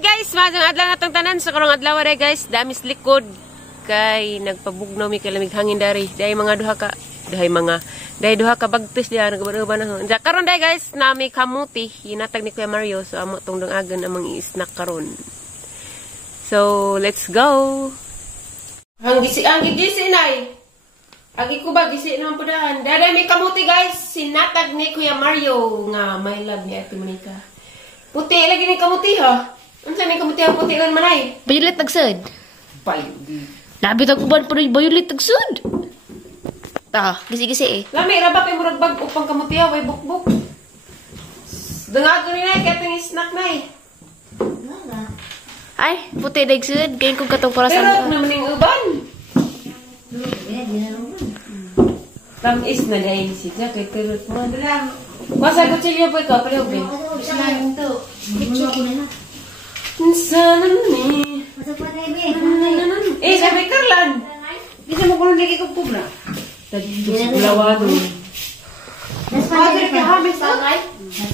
guys, madang adlaw natong tanan sa karong adlaw day guys, damis likod kay nagpabugnaw mi kalamig hangin dari. Day mga duha ka bagtis diha nagubad-ubad na. Karon day guys, nami kamuti hinatag ni Kuya Mario so amo tong dungagan among i-snack karon. So, let's go. Ang gisi nay. Agi ko ba gisi naman pudahan. Daday may kamuti guys, sinatag ni Kuya Mario nga may love ni Ate Monica. Puti lagi ni kamuti ha. Unsa ni kamuti ang puti kan manay? Violet tagsud. Labi ta kuban pero violet tagsud. Ta, gisi-gisi eh. Lami ra ba kay murag bag upang kamuti ha way bukbuk. Dungagon ni nay katong snack nay. Ay, puti dagsud gain ko katong para sa. Pero naman ning uban. Tamis na dahil siya kay perut mo. Masa kutsilyo po ikaw, pala ubi. Sana ni. Sabi Carlan. Bisa mo kung lagi kong pubra. Tadi bulawado. Father ka hamis bagay?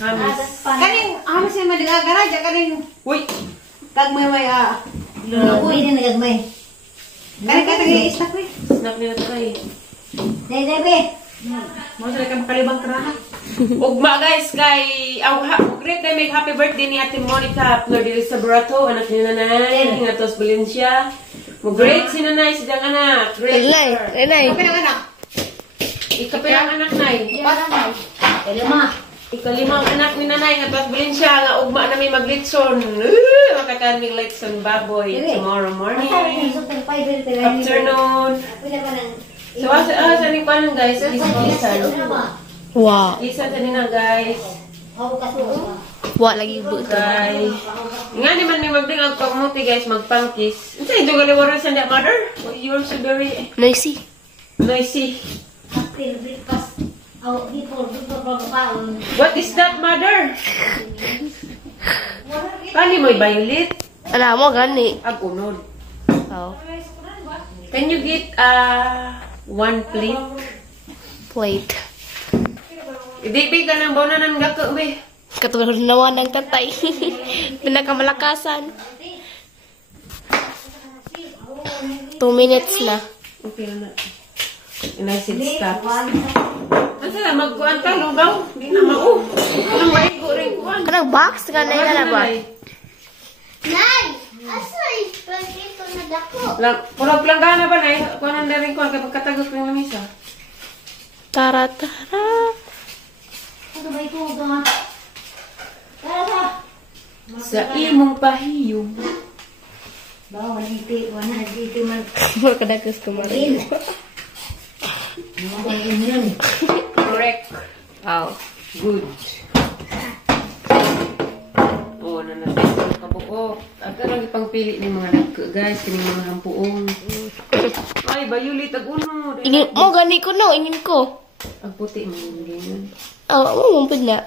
Hamis. Kaning hamis yung madagagaraja kaning. Uy. Kagmay Uy, ini nagagmay. Kaning katang i-snack ko eh. Snack nila ito kayo. Debe. Mo sa kang kalibang karaha. Ugma guys kay great day make happy birthday ni Ate Monica Flor de Saburato anak ni nanay nga tos Valencia. Mo great si nanay si dang anak. Great. Nanay. Kapila anak. Ikapilang anak nay. Ikalimang anak ni nanay nga tos Valencia nga ugma na may maglitson. Makakan mig litson baboy tomorrow morning. Afternoon. So, asa ni paano guys? Isan. Wow. Isan sa nina guys. Wa lagi buto. Guys. Nga naman ni magding ang pagmuti guys, magpangkis. Ano sa'yo, doon galiwaran sa niya, mother? You are so very Noisy. noisy. What is that, mother? Paano mo'y violet? Ala mo gani. Agunod. Oh. Can you get one plate? Plate. Hindi ka ng bonanan gako, be. Katulad nawan ng tatay. Pinakamalakasan. 2 minutes na. Okay na. And I said stop. Ano sila, magkuhan ka, lugaw? Hindi na mau. Anong maigo rin kuhan? Kanang box ka na yan ba? Nay! Asa ito na dako? Purag planggana ba na kuhanan na rin kuhan kapag katagos ng lamisa? Tara, tara. Ano ba ito ba? Tara! Sa imong pahiyong. Ba, wala dito man. Mura kadagos kumarin. Correct. Oh. Good. Oo, nanatest ang kabuo. Agka lang ipangpili ng mga nagka, guys. Kining mga hampuong. Ay, violet, aguno. Ingin mo gani ko no, ingin ko. Ang puti mo yung ganyan. Oh, mo na.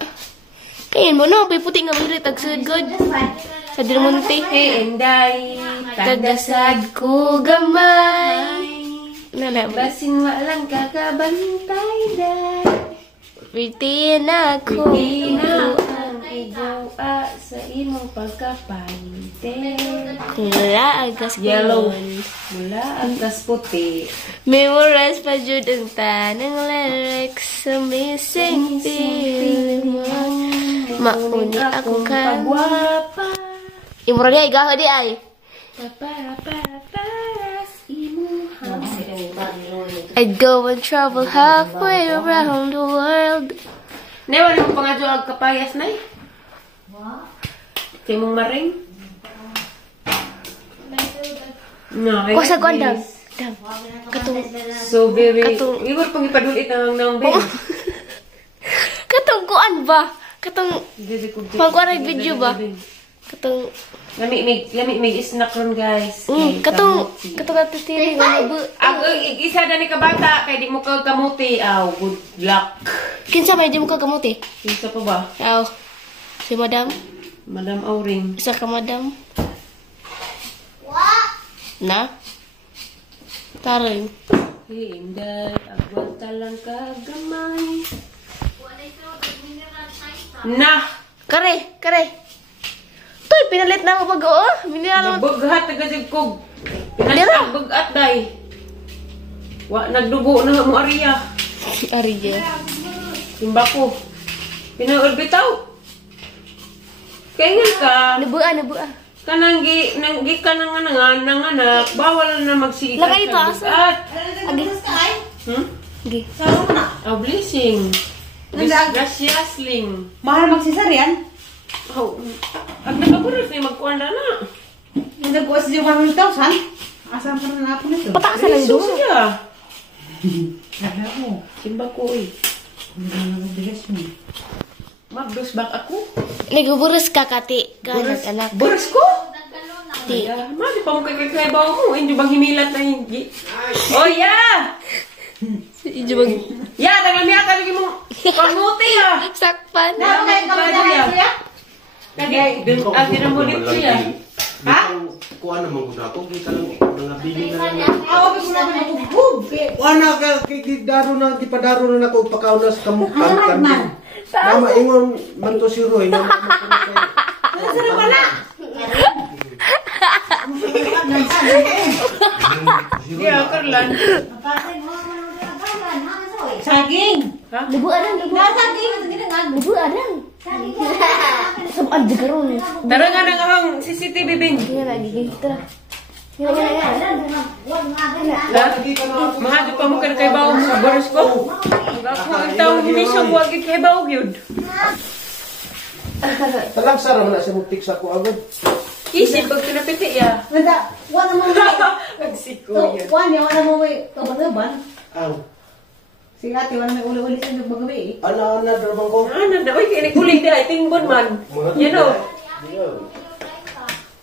Kayan mo no, may puti nga violet tagsud good. Sa Dirmonte. Hey, Enday. Tagasad ko gamay. Nala, Basin walang kakabantay, day. bitin ako. Pipina ang igua sa imong pagkapainte. Mula agas Yellow. kulon. Mula agas puti. Memorize pa jud ang tanang lyrics sa missing feeling mo. Mauni ako kan. Pagwapa. Imura niya, igaho di ay. Para imong I'd go and travel halfway around the world. Nay, wala mo pangadyo ang kapayas, nay? Kay mong maring? No, I Kusa like ko andam. this. Dam. Katong So very... Katong- Iwar pang ipadulit ng baby. katong kuan ba? Katong Pagkuhan ng video ba? katong Lami mig snack ron guys. katong katiri nga bu. Ako isa na ni kabata kay di mo ka kamuti. Aw, good luck. Kinsa may di mo ka kamuti? Isa pa ba? Aw. Si madam, Madam Auring. isa ka madam. Na? Taring. Hinday, agwat talang kagamay. Na! Kare. Toy pinalit na ako bago. Minala mo. Nagbugat na gajig kog. Pinasang bugat day. Wa nagdugo na mo ariya. Ariye. Timba ko. Pinaul bitaw. Kaya ka. Nabuan. Kananggi ka nang anak. Bawal na magsiikat. Lagay ito, asa? At. Gi. Oh, blessing. Graciasling. Mahal magsisaryan? Oh. At nagkaburas na magkuanda na. Nagkuha siya 100,000? Asan pa na ako nito? Patakasan lang doon. siya. Sabi ako. Simba ko eh. Nagbigas mo. Magdos bak ako. Nagbuburas ka kati. Kanak anak. Buras ko? Ti. Mali pa mo kay bawo mo. Hindi bang himilat na hindi? Oh, yeah! Ijo bang. Yeah, nagamiya ka lagi mo. Panguti ah. Sakpan. Nakakaya ka ba dahil siya? Kaya, mo dito siya. Ha? Kuha naman ko na ako. Kita lang mga bili na. Ako ko na magugub. Wala ka, kay daro na, di pa daro na ako pagkaunas kamukhan. Harap man. Nama, ingon man to si Roy. Nama, Saan wala? Yeah, Karlan. Saging. Nabuan lang. Nasaging. Nabuan lang. Sabad di karon. Tara nga na ang CCTV bing. Kaya lagi kita. Mahado pa mo ka kay bawo mo sa boros ko. Ako itaw himisog wag kay bawo gyud. talang sara man na siya mupik sa ko agad. Isip pag pinapiti ya. Nanda, wala mo Nagsiko yan. wala mo tumaban. Ang, Si ate, wala may uli-uli sa nagmagabi eh. ano, drabang ko. Ano na oy kini kulit ay tingbon man. You know.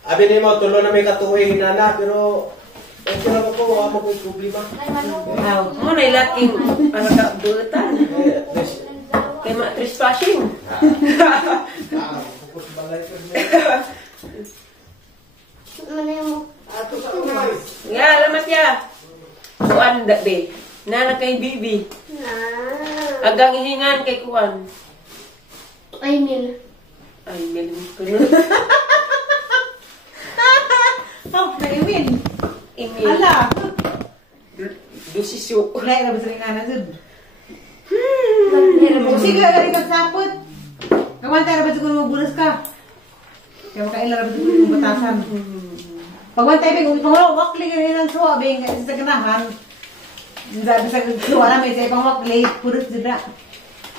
Abi ni mo, tulo na may katuwing nana, pero okay lang ako, wala mo kong problema. Mo na ilaking para ka butan. Kay ma trespassing. Focus balay ko Ya, alamat ya. Kuan da be. Nana kay Bibi. Agang ihingan kay Kuan. Ay nil. Ay, meron ko Oh, na-email. Email. Ala. Dusisyo. Wala ka ba sa rinana dun? Sige, agad ikaw sapot. Kamanta na ba ito kung mabulas ka? Kaya makailan na ba ito kung batasan? Pagwantay ba, kung wakli ka nilang suwa, bing, sa ganahan. Sabi sa luwa namin, sa ibang wakli, puros dira.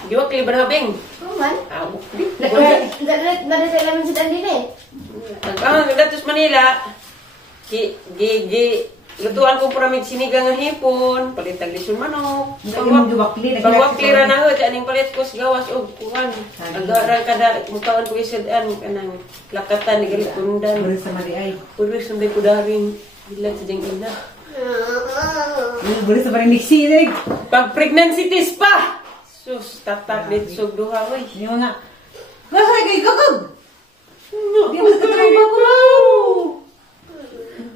Di ba kay Barabing? Kuman. Ah, Nadasay namin si Dandy na eh. ang datos Manila. Lutuan ko para may sinigang nga hipon, palitag lisyon manok. Pagwakli ra na ho, aning palit ko sa gawas og kuan. Agaran kada mukaon ko isadaan kanang lakatan ni gali tundan. Puros sa mali ay. Pulos sunday ko daring bilang sa jeng ina. Puros sa parang niksinig. Pag pregnancy test pa. Sus, tatak dito sa duha oy. Yung mga, nasay kay gagag! Di mo sa katrabaho ko!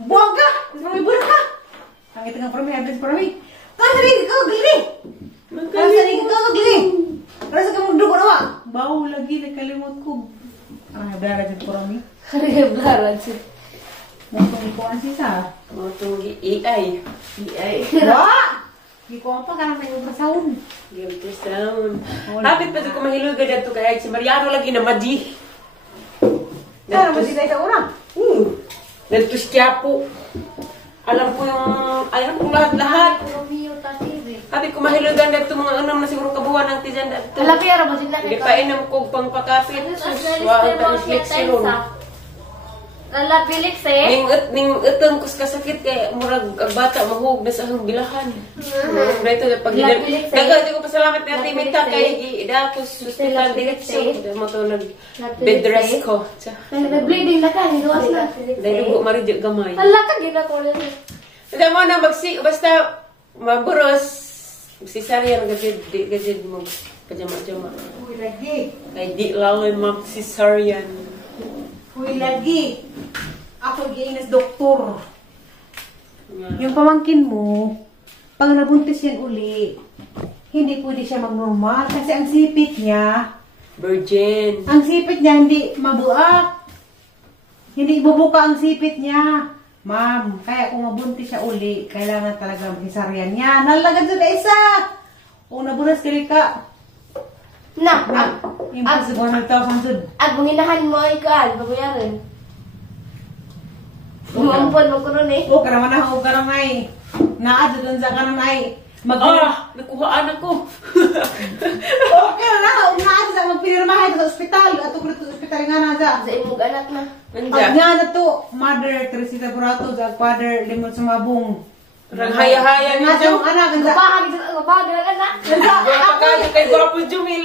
Buwag ka! May burak ka! Ang ito nga parang address para may. Kasalig ka, gili! Kasalig ka, gili! Rasa ka magdugo na wa? Bawo lagi, nakalimot ko. Ang nablara dyan parang may. Nagablaran siya. Motong ikuan siya. Mo tong AI. Wa! Ikuan pa ka nang may ultrasound. Gilto sound. Hapit pa ko mahilog dito kay si Mariano lagi na madi. Ano ba sila sa una? Dito si Quiapo. Alam ko lahat. Hapit ko mahilogan dito mga anong na siguro kabuhan ng tiyan dito. Alapi ara mo sila Hindi pa inam ko pang pakapit. Wa ang refleksyon. Lala Felix eh. Ning utang ko kasakit kay murag bata mahug na sa akong bilahan. Dito pag daga ko pasalamat ni Ate Mita kay ida ko hospital diretso mo to nag bed rest ko. Nag-bleeding na ka, hinuwas na. Dahil dugo maridyo gamay. Hala ka, ginako na siya. Hindi mo na basta maburos cesarean gajid mo pajama-jama. Uy, lagi. Kay di laway mag cesarean. Uy, lagi. Ako giinas doktor. Yung pamangkin mo, pag nabuntis yan uli, hindi pwede siya mag-normal kasi ang sipit niya, Virgin. hindi mabuak. Hindi bubuka ang sipit niya. Ma'am, kaya kung mabuntis siya uli, kailangan talaga mag-isaryan niya. Nalagad doon na isa! O nabunas kili ka. Na, Impossible 100,000 sud. ang manginahan mo ay kaan, babayaran. Umampon mo ko nun eh. O karaman na o karam ay. Naadto doon sa kanan ay. Nakuhaan ako. Okay na, naadto sa magpirmahay sa ospital. Ato ko sa ospital nga na sa. Sa imong anak na. Ang nga na to, Mother Teresita Burato, sa Father Limon Sumabong. Haya-haya Nga sa yung anak, ang sa... Gapahan ng anak. Pagkakali kay Gwapo Jumil.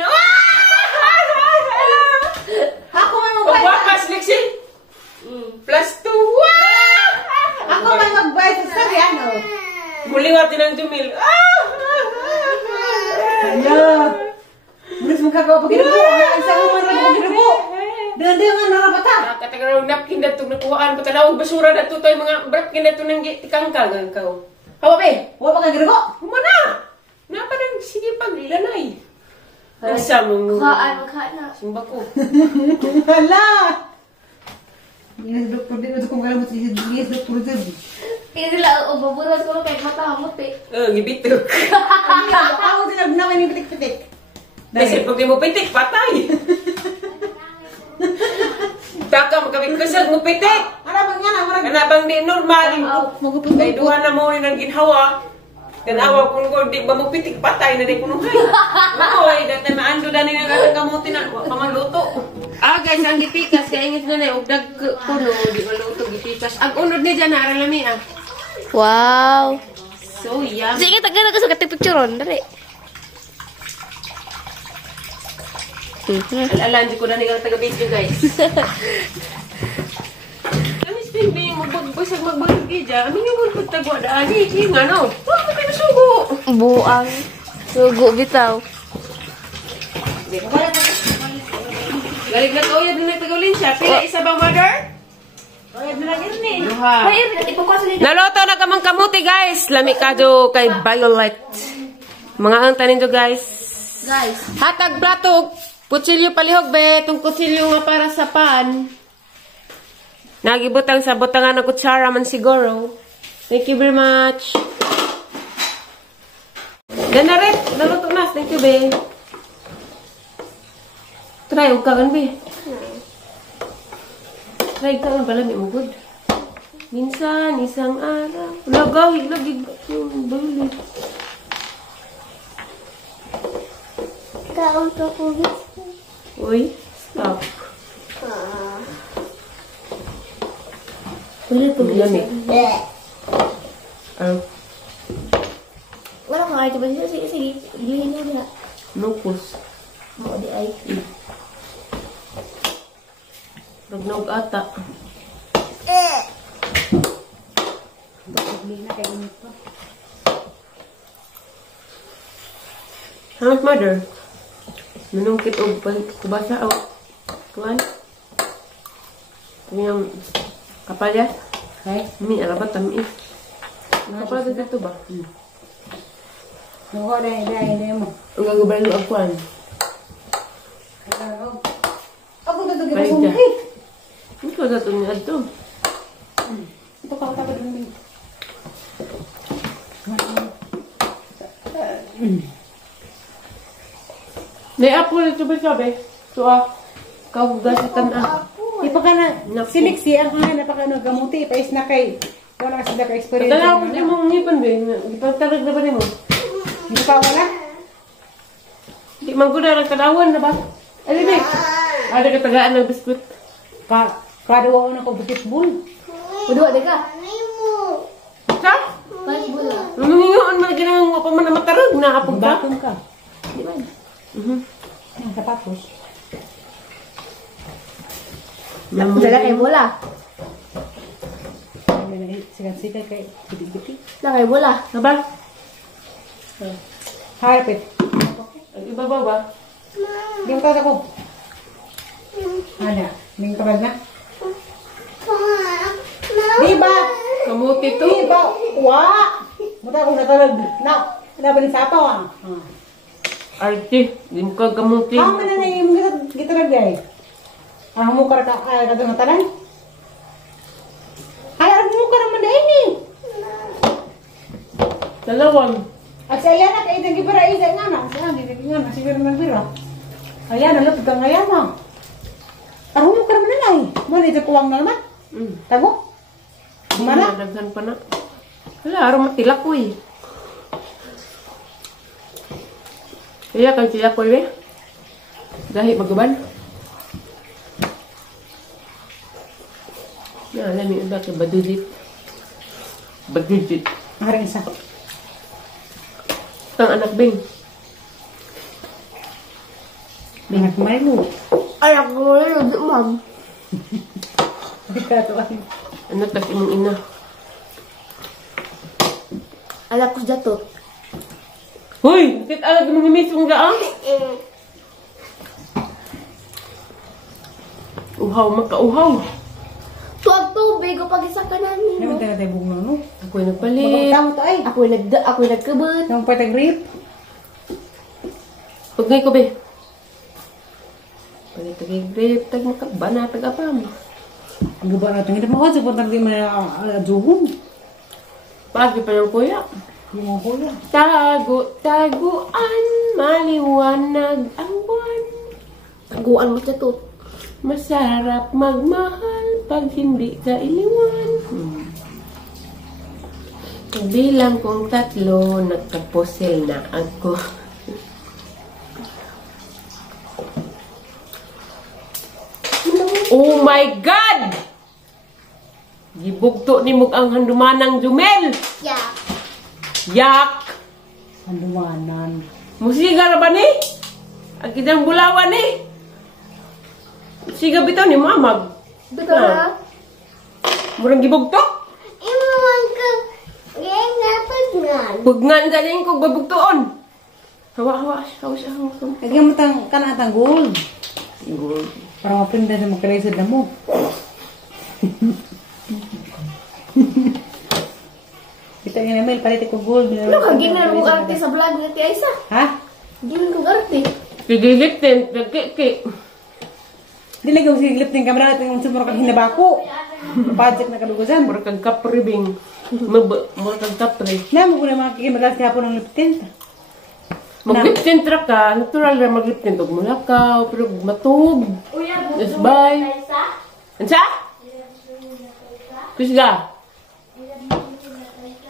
Ako may magbayad. Pagwakas, Lexi. +2. Ako may magbayad sa Sariano. Muliwatin ang Jumil. Hala. Mulis mong kagawa pag ginubo. Ang sa umar lang pag ginubo. Dahil nga narapata. Katagaraw napkin na itong nakuhaan. Patanawag basura na ito tayo mga brapkin na ito ng tikangkang ang kao. Hawa be! Huwag pa ka ginubo. Humana! Napadang sige paglanay. Ang samong Kaan, kaan na. simba ko. Hala. Yes, doktor din. Ito kung kalamot si yes, doktor din. Hindi sila, baburas ko lang kahit matahamot eh. Gibitok. Ako sila naman yung pitik-pitik. Kasi pag di mo pitik, patay. Taka mo kami kasag mo pitik. Arabang nga na. Kanabang di normal. Magupin Kay duha na mo ni nang ginhawa. Tanawa kung ko di ba mo pitik patay na di kuno hay. Oy, dati maando dani nga katang kamuti na pamaluto. Guys, ang gipikas kay ingit na og dag kuno di maluto gipikas. Ang unod ni diyan ara lami ah. Wow. So yum. Sige, tagal ka sa katipicturon. Dari. Alalan di ko dani nga taga video guys. Kami spending magbasag magbagi dyan. Amin yung mga pagtagwa daan. Hindi nga no. Huwag mo kayo sugo. Buang. Sugo bitaw. Galing na kauya din na tagaulin siya. Pila isa bang mother? Duha. Naloto na kamang kamuti guys. Lami ka do kay Violet. Mga ang tanin do guys. Guys. Hatag plato. Kutsilyo palihog be. Itong kutsilyo nga para sa pan. Nagibutang sa butangan ng kutsara man siguro. Thank you very much. Ganda rin. Naluto na. Thank you be. Try. Huwag ka kan be. Try ka kan pala. May mugod. Minsan, isang araw. Lagay. Lagay. Balik. Kaon ka po guys. Uy. Stop. Wala po Lamig. Wala ka kahit ba siya? Sige, sige. Ilihin mo na. Nukos. Mo di ay. Nagnog ata. How's mother? Nanungkit og kubasa o kuan? Yung kapalya? Okay. Mi alabat tamis. Kapal sa dito ba? Nakuha na mo. Ang gagabalo ang kuan. Ako na ito Balik gabasong dyan. cake. Ikaw na ito niya ito. Ito ka tapos din. May apple ito ba sabi? So kawugasitan Di pa ka na, siliksi ang nga, napaka nagamuti, ipais na kay, wala ka sila ka-experience. Tala ko di mo ngipon ba? Ipagtarag na ba ni mo? Hindi pa wala? Di man ko na nagtanawan na ba? Ano ba? Ada ka tagaan ng biskuit. Kaduwa ko na ko basketball. Udua di ka. Sa? Basketball na. Nangingoon man ginang pa man na matarag na apog ba? Bakong ka. Di ba? Ang sapatos. Dala kay bola. Sikat-sikat kay biti-biti. Na kay bola. Naba? Harapit. Ang iba ba? Hindi mo tawag ako. Ano? May kabal na? Di ba? Kamuti to. Di ba? Wa! Muta akong natalag. Nabalin sa ato ah. Arte, di mo ka kamuti. Ang mana na yung gitarag ay. Ang mo karata na tanan? Dalawang. At sa Ayana, kaya itang gibara isa nga na. Sa hindi nga na, siguro nagbira. Ayana, lapit kang Ayana. Arong mo ka naman na eh. Muna ito kuwang na naman. Tago? Mana? Daghan pa na. Wala, araw matilak ko eh. Kaya kan siya ko eh. Gahi magaban. Ya, alam mo ba kay badudit. Badudit. Arang isa. Ang anak bing. Bingat Marlo. Ay, ako rin, ma'am. Hindi ka ito ay. Anak tas imong ina. Anak ko dato. Hoy, bakit alag mo mimis mong gaang? Uhaw, makauhaw. Tuwag tubig, o pag-isa ka namin. Naman tayo tayo bugno, no? Ako'y nagpalit. Magkakamo to ay. Ako nagkabot. Nang pa tayo grip. Pag ngay ko be. Palit tagi grip, tag makabana, tag apam. Ang guba na ito. Hindi mo kasi punta di mo na aduhon. Pagi pa yung kuya. Hindi mo ko yan. Taguan, maliwanag ang buwan. Taguan mo dato. Masarap magmahal pag hindi ka iliwan. Bilang kong 3, nagtaposil na ako. Oh my God! Gibugto ni mong ang handumanang Jumel. Yeah. Yak! Ang dumanan. Musiga na ba ni? Ang kitang bulawan ni? Siga bitaw ni mamag. Betul ha? Murang gibugto? Iwan ka. Ngayon nga pagngan. Pugngan galing ko babugtoon. Hawa siya. Lagyan mo tang kanatang gold. Siguro. Para mapinda sa magkalaisod na mo. Kita nga naman, palit ko gold. Ano ka ginaro kong arte sa vlog ni Tia Isa? Ha? Gawin kong arte. Kigiliptin, nagkiki. Hindi lagi yung siglip ng kamera natin yung sumuro kang hinabako. Project na kadugusan. Murang kang kapri bing. Murang kang kapri. Naman ko na mga kikimagas kahapon ng liptint. Mag-liptin tra ka, natural na mag-liptin. Pag mulakaw, pero matug. Nasbay. Ansa? Kusga.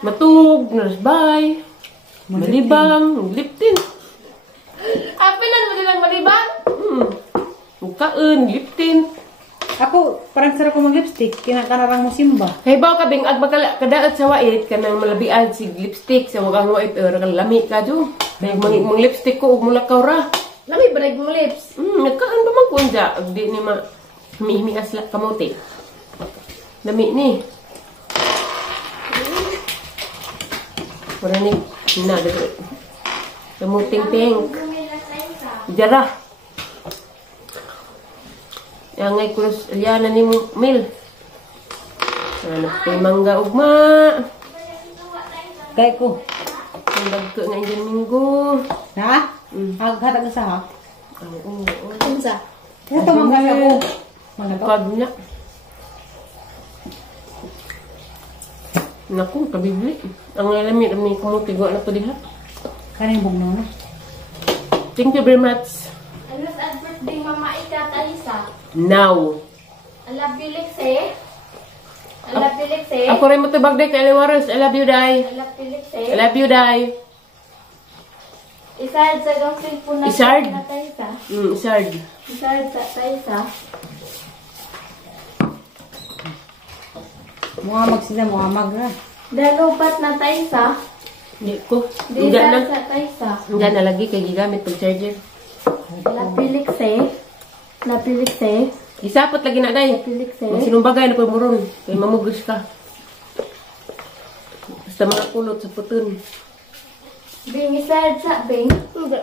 Matug, nasbay. Malibang, mag-liptin. Apilan mo nilang malibang? Mukaan, liptin. Ako, parang sarap ko mag-lipstick. Kinakanarang mo simba. Hey, bawa ka bing, ag kadaat sa wait, ka nang malabian si lipstick, sa wagang wait, kang lami ka dyo. Mang lipstick ko, ug mulakaw ra. Lami ba mong lips? Nagkaan ba man ko dya, ag di ni ma, himi-himi asla kamote. Lami ni. Wala ni, hinagad. Kamuting pink. Jara. Yang ngay kurus aliana ni Mil. Anak kay mangga ugma. Kaya ko. Ang dagko nga iyan minggo. Ha? Aghatag na sa ha? Oo. Unsa? Ito mga ako. Mga to. Pag na. Naku, kabibli. Ang alamit ang may kumutigo na to diha. Kaning bugno na. Thank you very much. Ano sa birthday Mama Ika Talisa? Now. I love you, Lexie. I love you, Lexie. Ako rin mo to bagday kay Aliwaros. I love you, Day. I love you, Lexie. I love you, Day. Isard sa gong cellphone na Isard? na Talisa. Isard. Isard sa Talisa. Muamag sila, muamag ha. Dalupat na Talisa. Hindi ko. Di Hindi na. sa Talisa. Hindi na lagi kay gigamit pag charger. Love you, Lexie. Love you, Lexie. Isapot lagi na, Day. Love you, Lexie. Kung sinumbagay na po muron. Kay mamugos ka. Basta mga kulot sa putun. Bing, isard sa Bing. Hindi,